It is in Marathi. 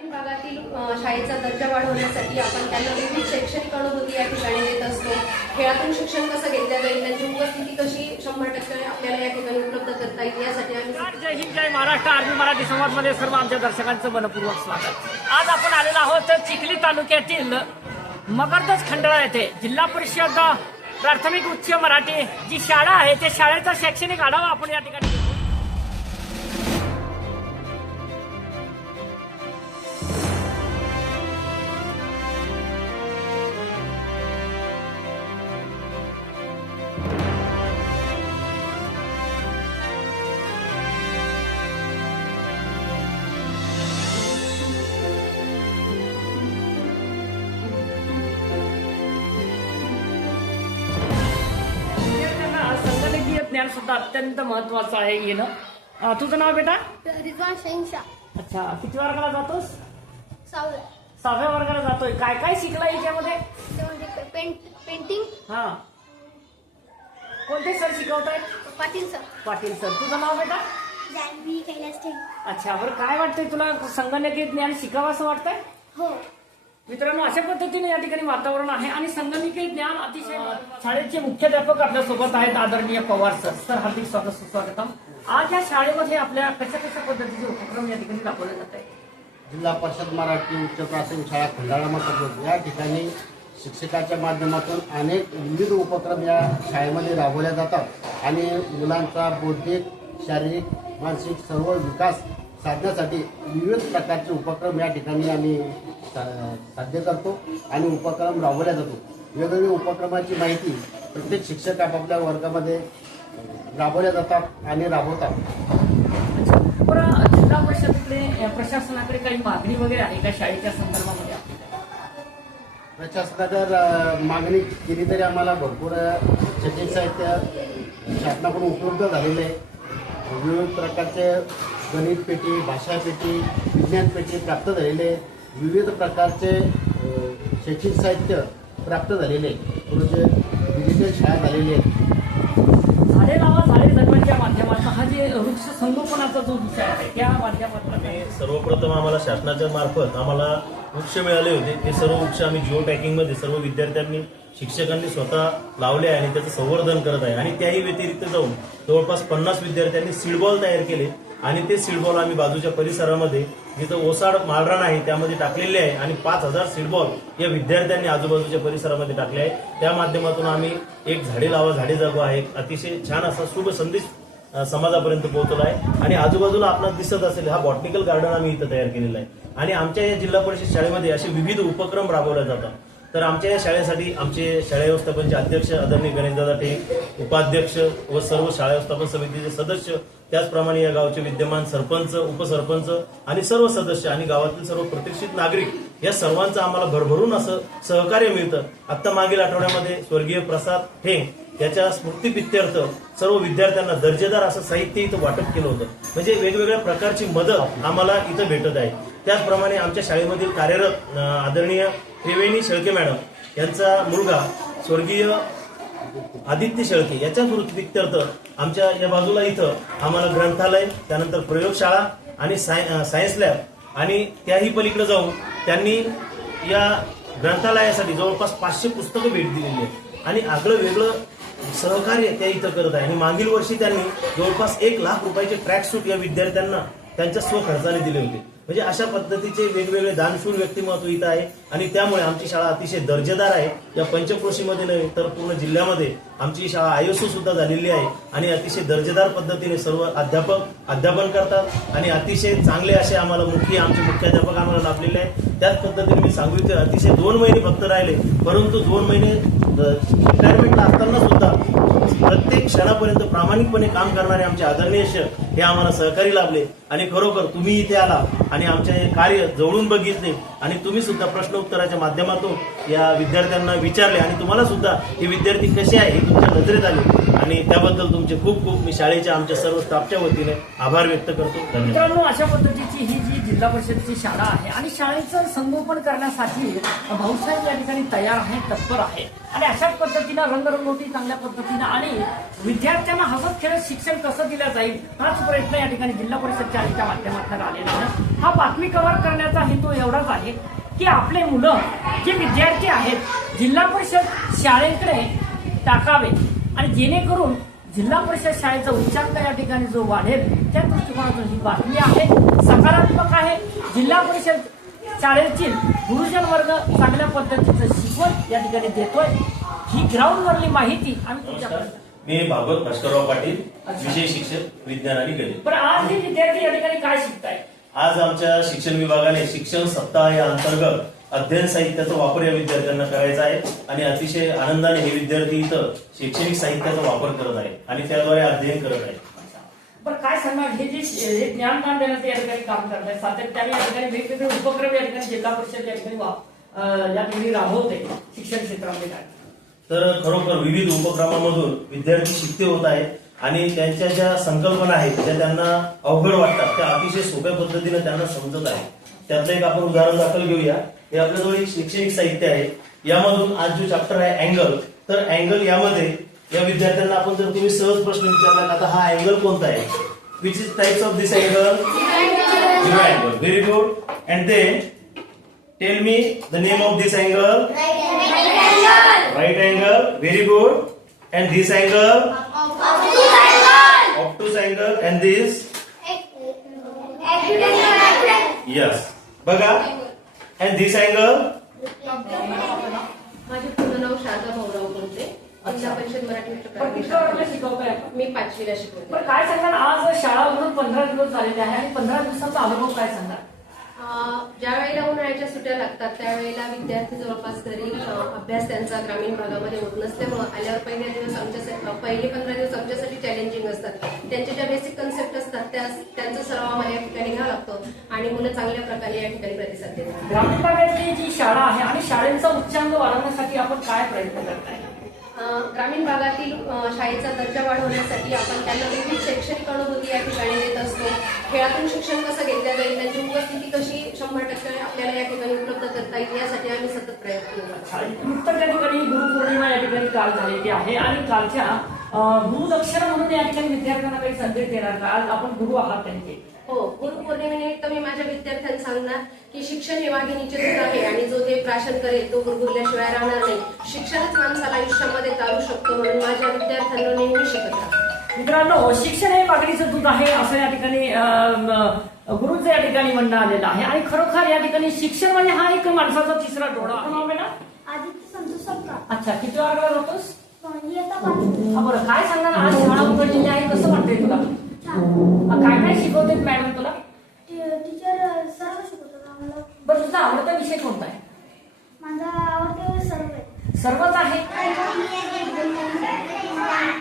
ग्रामीण भागातील शाळेचा दर्जा वाढवण्यासाठी आपण त्यांना विविध शैक्षणिक अनुभूती या ठिकाणी देत असतो. खेळातून शिक्षण कसं घेतलं जाईल त्यांची उपस्थिती कशी शंभर टक्के आपल्याला या ठिकाणी उपलब्ध करता येईल यासाठी आम्ही जय हिंद जय महाराष्ट्र. आर्मी मराठी संवादमध्ये सर्व आमच्या दर्शकांचं मनपूर्वक स्वागत. आज आपण आलेलो आहोत चिखली तालुक्यातील मगरदस खंडाळा येथे. जिल्हा परिषद प्राथमिक उच्च मराठी जी शाळा आहे त्या शाळेचा शैक्षणिक आढावा आपण या ठिकाणी ज्ञान सुद्धा अत्यंत महत्वाचं आहे येणं. अं, तुझं नाव बेटा? रिजवान शहिंशा अच्छा किती वर्गाला जातोस? सावळे सहाव्या वर्गाला जातोय. काय काय शिकला याच्यामध्ये? त्यामध्ये पेंट पेंटिंग. हा. कोणते सर शिकवत आहेत पाटील सर. पाटील सर. तुझं नाव बेटा? जानवी कैलास अच्छा बरं काय वाटतंय तुला संगणकीय ज्ञान शिकावं असं वाटतंय? हो. मित्रांनो अशा पद्धतीने या ठिकाणी वातावरण आहे आणि संगणकीय ज्ञान अतिशय शाळेचे मुख्याध्यापक आपल्यासोबत आहेत आदरणीय पवार सर. सर हार्दिक स्वागत सुस्वागतम. आज या शाळेमध्ये आपल्या कशा कशा पद्धतीचे उपक्रम या ठिकाणी राबवले जात आहेत? जिल्हा परिषद मराठी उच्च प्राथमिक शाळा खंडाळा मतदार या ठिकाणी शिक्षकाच्या माध्यमातून अनेक विविध उपक्रम या शाळेमध्ये राबवल्या जातात आणि मुलांचा बौद्धिक शारीरिक मानसिक सर्व विकास साधण्यासाठी विविध प्रकारचे उपक्रम या ठिकाणी आम्ही साध्य करतो आणि उपक्रम राबवल्या जातो. वेगवेगळ्या उपक्रमाची माहिती प्रत्येक शिक्षक आपापल्या वर्गामध्ये राबवल्या जातात आणि राबवतात. बरं जिल्हा परिषदेकडे अ, प्रशासनाकडे काही मागणी वगैरे आहे का शाळेच्या संदर्भामध्ये? प्रशासनाकडे मागणी केली तरी आम्हाला भरपूर शैक्षणिक साहित्य शासनाकडून उपलब्ध झालेले आहे. विविध प्रकारचे गणित पेटी भाषा पेटी विज्ञान पेटी प्राप्त झालेले आहे. विविध प्रकारचे शैक्षणिक साहित्य प्राप्त झालेले आहे. पुढचे डिजिटल शाळा झालेली आहे झाडे लावा झाडे जगवायच्या माध्यमातून हा जे वृक्ष संगोपनाचा जो विषय आहे त्या माध्यमातून सर्वप्रथम आम्हाला शासनाच्या मार्फत आम्हाला वृक्ष मिळाले होते ते सर्व वृक्ष आम्ही जिओ टॅकिंगमध्ये सर्व विद्यार्थ्यांनी शिक्षकांनी स्वतः लावले आहे आणि त्याचं संवर्धन करत आहे आणि त्याही व्यतिरिक्त जाऊन जवळपास पन्नास विद्यार्थ्यांनी सीडबॉल तयार केले आणि ते सीडबॉल आम्ही बाजूच्या परिसरामध्ये जिथं ओसाड माळरान आहे त्यामध्ये टाकलेले आहे. आणि पाच हजार सीडबॉल या विद्यार्थ्यांनी आजूबाजूच्या परिसरामध्ये टाकले आहे. त्या माध्यमातून आम्ही एक झाडे लावा झाडे जगवा आहे अतिशय छान असा शुभ संदेश समाजापर्यंत पोहोचला आहे. आणि आजूबाजूला आपल्याला दिसत असेल हा बॉटनिकल गार्डन आम्ही इथं तयार केलेला आहे. आणि आमच्या या जिल्हा परिषद शाळेमध्ये असे विविध उपक्रम राबवले जातात. तर आमच्या या शाळेसाठी आमचे शाळा व्यवस्थापनचे अध्यक्ष आदरणीय गणेशदादा टेक उपाध्यक्ष व सर्व शाळा व्यवस्थापन समितीचे सदस्य त्याचप्रमाणे या गावचे विद्यमान सरपंच उपसरपंच आणि सर्व सदस्य आणि गावातील सर्व प्रतिष्ठित नागरिक या सर्वांचं आम्हाला भरभरून असं सहकार्य मिळतं. आत्ता मागील आठवड्यामध्ये स्वर्गीय प्रसाद हे त्याच्या स्मृतीपित्यर्थ सर्व विद्यार्थ्यांना दर्जेदार असं साहित्य इथं वाटप केलं होतं. म्हणजे वेगवेगळ्या प्रकारची मदत आम्हाला इथं भेटत आहे. त्याचप्रमाणे आमच्या शाळेमधील कार्यरत आदरणीय त्रिवेणी शेळके मॅडम यांचा मुलगा स्वर्गीय आदित्य शेळके याच्या स्मृतीप्रित्यर्थ आमच्या या बाजूला इथं आम्हाला ग्रंथालय त्यानंतर प्रयोगशाळा आणि साय- सायन्स लॅब आणि त्याही पलीकडे जाऊन त्यांनी या ग्रंथालयासाठी जवळपास पाचशे पुस्तकं भेट दिलेली आहेत. आणि आगळं वेगळं सहकार्य त्या इथं करत आहे. आणि मागील वर्षी त्यांनी जवळपास एक लाख रुपयाचे ट्रॅक सूट या विद्यार्थ्यांना त्यांच्या स्वखर्चाने दिले होते. म्हणजे अशा पद्धतीचे वेगवेगळे दानशूर व्यक्तिमत्व इथं आहे. आणि त्यामुळे आमची शाळा अतिशय दर्जेदार आहे. या पंचक्रोशीमध्ये नव्हे तर पूर्ण जिल्ह्यामध्ये आमची शाळा आयोसू सुद्धा झालेली आहे. आणि अतिशय दर्जेदार पद्धतीने सर्व अध्यापक अध्यापन करतात. आणि अतिशय चांगले असे आम्हाला मुख्य आमचे मुख्याध्यापक आम्हाला लाभलेले आहे त्याच पद्धतीने मी सांगू इथे अतिशय दोन महिने फक्त राहिले. परंतु दोन महिने रिटायरमेंटला असताना सुद्धा प्रत्येक क्षणापर्यंत प्रामाणिकपणे काम करणारे आमचे आदरणीय हे आम्हाला सहकारी लाभले. आणि खरोखर तुम्ही इथे आला आणि आमचे हे कार्य जवळून बघितले आणि तुम्ही सुद्धा प्रश्न उत्तराच्या माध्यमातून या विद्यार्थ्यांना विचारले आणि तुम्हाला सुद्धा हे विद्यार्थी कसे आहे हे तुमच्या नजरेत आले. आणि त्याबद्दल तुमचे खूप खूप मी शाळेच्या आमच्या सर्व स्टाफच्या वतीने आभार व्यक्त करतो. धन्यवाद. अशा पद्धतीची ही जी जिल्हा परिषदची शाळा आहे आणि शाळेचं संगोपन करण्यासाठी भाऊसाहेब या ठिकाणी तयार आहे तत्पर आहे. आणि अशाच पद्धतीनं रंगरंगोटी चांगल्या पद्धतीनं आणि विद्यार्थ्यांना हसत खेळत शिक्षण कसं दिलं जाईल हाच प्रयत्न या ठिकाणी जिल्हा परिषदच्या शाळेच्या माध्यमातून आलेला आहे. हा बातमी कव्हर करण्याचा हेतू एवढाच आहे की आपले मुलं जे विद्यार्थी आहेत जिल्हा परिषद शाळेकडे टाकावे आणि जेणेकरून जिल्हा परिषद शाळेचा उच्चांक या ठिकाणी जो वाढेल त्या दृष्टिकोनातून ही बातमी आहे. सकारात्मक आहे. जिल्हा परिषद शाळेतील गुरुजन वर्ग चांगल्या पद्धतीचं शिकवण या ठिकाणी देतोय. ही ग्राउंडवरली माहिती आम्ही मी भागवत भास्करराव पाटील विषय शिक्षक विज्ञान आणि गणित. पण आज हे विद्यार्थी या ठिकाणी काय शिकताय आज आमच्या शिक्षण विभागाने शिक्षण सप्ताह या अंतर्गत अध्ययन साहित्याचा वापर या विद्यार्थ्यांना करायचा आहे आणि अतिशय आनंदाने हे विद्यार्थी इथं शैक्षणिक साहित्याचा वापर करत आहे आणि त्याद्वारे अध्ययन करत आहेत. पण काय सांगणार हे जे ज्ञानदान देण्याचं या ठिकाणी काम सातत्याने या ठिकाणी वेगवेगळे उपक्रम या ठिकाणी जिल्हा परिषद ठिकाणी या ठिकाणी राबवते शिक्षण क्षेत्रामध्ये काय? तर खरोखर विविध उपक्रमामधून विद्यार्थी शिकते होत आहेत आणि त्यांच्या ज्या संकल्पना आहेत ज्या त्यांना अवघड वाटतात. त्या अतिशय सोप्या पद्धतीने त्यांना समजत आहे त्यातलं एक आपण उदाहरण दाखल घेऊया. हे आपल्याजवळ एक शैक्षणिक साहित्य आहे. यामधून आज जो चॅप्टर आहे अँगल तर अँगल यामध्ये या विद्यार्थ्यांना आपण जर तुम्ही सहज प्रश्न विचारला आता हा अँगल कोणता आहे? Which is types of this angle zero angle very good and then tell me the name of this angle right angle. Very good. And this angle. Obtuse angle. And this? Yes. बघा and this angle? माझे पूर्ण नाव शारदा भाऊराव बोलते. जिल्हा परिषद मराठी उच्च प्राथमिक शाळा. शिकवताय? मी पाचवीला शिकवते. पण काय सांगाल आज शाळा उघडून पंधरा दिवस झालेले आहे आणि पंधरा दिवसाचा अनुभव काय सांगाल अं, ज्या वेळेला उन्हाळ्याच्या सुट्ट्या लागतात त्यावेळेला विद्यार्थी जवळपास घरी अं, अभ्यास त्यांचा ग्रामीण भागामध्ये होत नसल्यामुळं आल्यावर पहिले दिवस आमच्यासाठी अं, पहिले पंधरा दिवस आमच्यासाठी चॅलेंजिंग असतात. त्यांच्या ज्या बेसिक कन्सेप्ट त्या त्यांचा सराव आम्हाला या ठिकाणी घ्यावा लागतो. आणि मुलं चांगल्या प्रकारे या ठिकाणी प्रतिसाद देतात. ग्रामीण भागातली जी शाळा आहे आणि शाळेचा उच्चांक वाढवण्यासाठी आपण काय प्रयत्न करताय? ग्रामीण भागातील शाळेचा दर्जा वाढवण्यासाठी आपण त्यांना विविध शैक्षणिक अनुभूती या ठिकाणी देत असतो. खेळातून शिक्षण कसं घेतलं जाईल त्यांची उपस्थिती कशी शंभर टक्के आपल्याला या ठिकाणी उपलब्ध करता येईल यासाठी आम्ही सतत प्रयत्न करतो. नुकतं त्या ठिकाणी गुरुपौर्णिमा या ठिकाणी काल झालेली आहे आणि कालच्या गुरुदक्षिणा म्हणून या ठिकाणी विद्यार्थ्यांना काही संदेश देणार का? आज आपण गुरु आहात त्यांचे. हो गुरुपौर्णिमेनिमित्त मी माझ्या विद्यार्थ्यांना सांगणार की शिक्षण हे वाघिणीचे दूध आहे आणि जो ते प्राशन करेल तो गुरुगुरल्याशिवाय राहणार नाही. शिक्षणच माणसाला आयुष्यामध्ये चालू शकतो म्हणून माझ्या विद्यार्थ्यांना नेहमी शिकत राहा मित्रांनो शिक्षण हे बागडीचं दूध आहे असं या ठिकाणी गुरुचं या ठिकाणी म्हणणं आलेलं आहे. आणि खरोखर या ठिकाणी शिक्षण म्हणजे हा एक माणसाचा तिसरा डोळा. आहे. नाव बेटा? आदित्य संतोष अच्छा किती वर्गाला जातोस हा, बरं काय सांगणार? आज शाळा उघडलेली आहे कसं वाटतंय तुला? अं, काय काय शिकवते मॅडम तुला? टीचर सर्व शिकवतात आम्हाला. बरं तुझा आवडता विषय कोणता आहे? माझा आवडते सर्व आहे. सर्वच आहे.